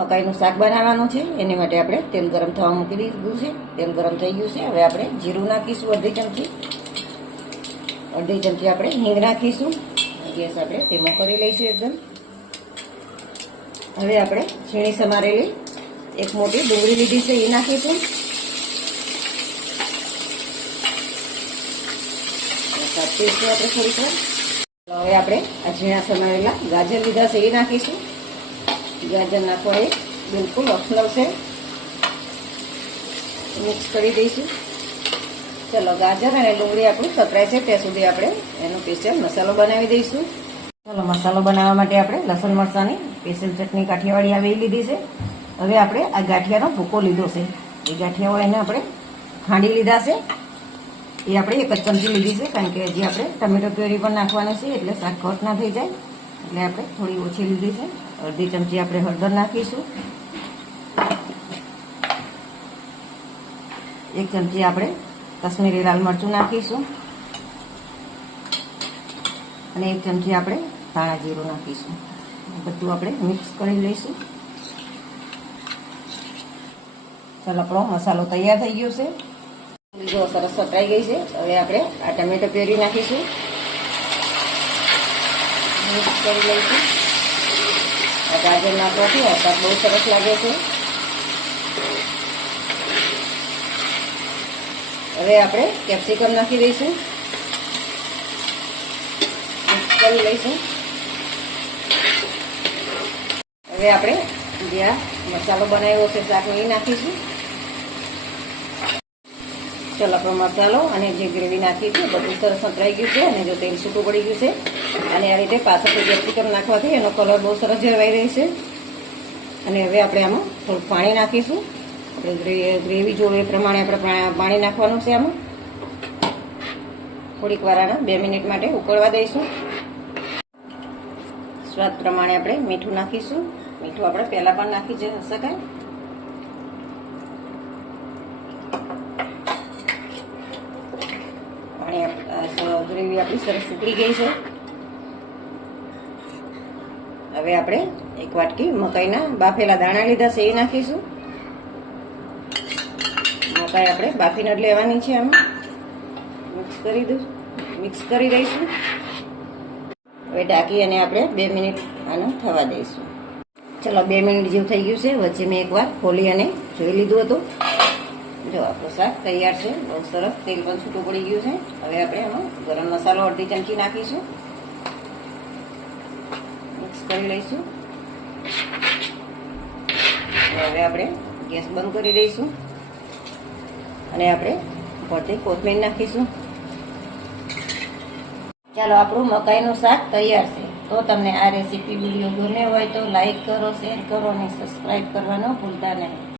મકાઈનું શાક બનાવવાનું છે. એની માટે આપણે તેલ ગરમ થવા મૂકી દીધું છે. તેલ ગરમ થઈ ગયું છે. હવે આપણે જીરું નાખીશું અડધી ચમચી. અડધી ચમચી આપણે હિંગ નાખીશું. ગેસ આપણે ધીમો કરી લઈશું એકદમ. હવે આપણે છીણી સમારેલી એક મોટી ડુંગળી લીધી છે. એ નાખીશું. સાચવીશું આપણે થોડીક હવે આપણે આ ઝીણા સમારેલા ગાજર લીધા છે. એ નાખીશું. ગાજર નાખો એ બિલકુલ ઓપ્શનલ છે. મિક્સ કરી દઈશું. ચલો, ગાજર અને ડુંગળી આપણું સતરાય છે. ત્યાં સુધી આપણે એનો સ્પેશિયલ મસાલો બનાવી દઈશું. ચલો, મસાલો બનાવવા માટે આપણે લસણ મરચાંની સ્પેશિયલ ચટણી કાઠિયાવાડી આવી લીધી છે. હવે આપણે આ ગાંઠિયાનો ભૂકો લીધો છે. એ ગાંઠિયા હોય એને આપણે ખાંડી લીધા છે. એ આપણે એક જ ચમચી લીધી છે, કારણ કે હજી આપણે ટમેટો પ્યોરી પણ નાખવાના છે એટલે શાક ખોટ ના થઈ જાય. એટલે આપણે થોડી ઓછી લીધી છે. અડધી ચમચી આપણે હળદર નાખીશું. એક ચમચી આપણે કશ્મીરી લાલ મરચું નાખીશું. અને એક ચમચી આપણે ધાણા જીરું નાખીશું. બધું આપણે મિક્સ કરી લઈશું. ચાલો, આપણો મસાલો તૈયાર થઈ ગયો છે. જો સરસ સતરાઈ ગઈ છે. હવે આપણે આ ટમેટો પ્યોરી નાખીશું. મિક્સ કરી લઈશું. ગાજર નાખવાથી આ શાક બહુ સરસ લાગે છે. હવે આપણે કેપ્સિકમ નાખી દઈશું. મિક્સ કરી લઈશું. હવે આપણે જે મસાલો બનાવ્યો છે શાક એ નાખીશું. ચલો આપણો મસાલો અને જે ગ્રેવી નાખી છે બધું સરસ સંતરાઈ ગયું છે અને જો તેલ સૂકું પડી ગયું છે અને આ રીતે પાછળથી કેપ્સિકમ નાખવાથી એનો કલર બહુ સરસ જળવાઈ રહેશે અને હવે આપણે આમાં થોડું પાણી નાખીશું. આપણે ગ્રેવી જોવે એ પ્રમાણે આપણે પાણી નાખવાનું છે આમાં. થોડીક વાર આના બે મિનિટ માટે ઉકળવા દઈશું. સ્વાદ પ્રમાણે આપણે મીઠું નાખીશું. મીઠું આપણે પહેલાં પણ નાખી જ શકાય પાણી ગ્રેવી આપણી સરસ ઉકળી ગઈ છે હવે આપણે એક વાટકી મકાઈના બાફેલા દાણા લીધા છે એ નાખીશું. મકાઈ આપણે બાફીને જ લેવાની છે આમાં. મિક્સ કરી દઉં. મિક્સ કરી દઈશું. હવે ઢાંકી અને આપણે બે મિનિટ આને થવા દઈશું. ચલો, બે મિનિટ જેવું થઈ ગયું છે. વચ્ચે મેં એકવાર ખોલી અને જોઈ લીધું હતું. જો આપણું શાક તૈયાર છે, બહુ સરસ તેલ પણ છૂટું પડી ગયું છે. હવે આપણે આમાં ગરમ મસાલો અડધી ચમચી નાખીશું. મિક્સ કરી લઈશું. હવે આપણે ગેસ બંધ કરી દઈશું અને આપણે ઉપરથી કોથમીર નાખીશું. ચાલો, આપણું મકાઈનું શાક તૈયાર છે. તો તમને આ રેસીપી વીડિયો ગમે હોય તો લાઈક કરો, શેર કરો અને સબસ્ક્રાઈબ કરવાનો ભૂલતા નહીં.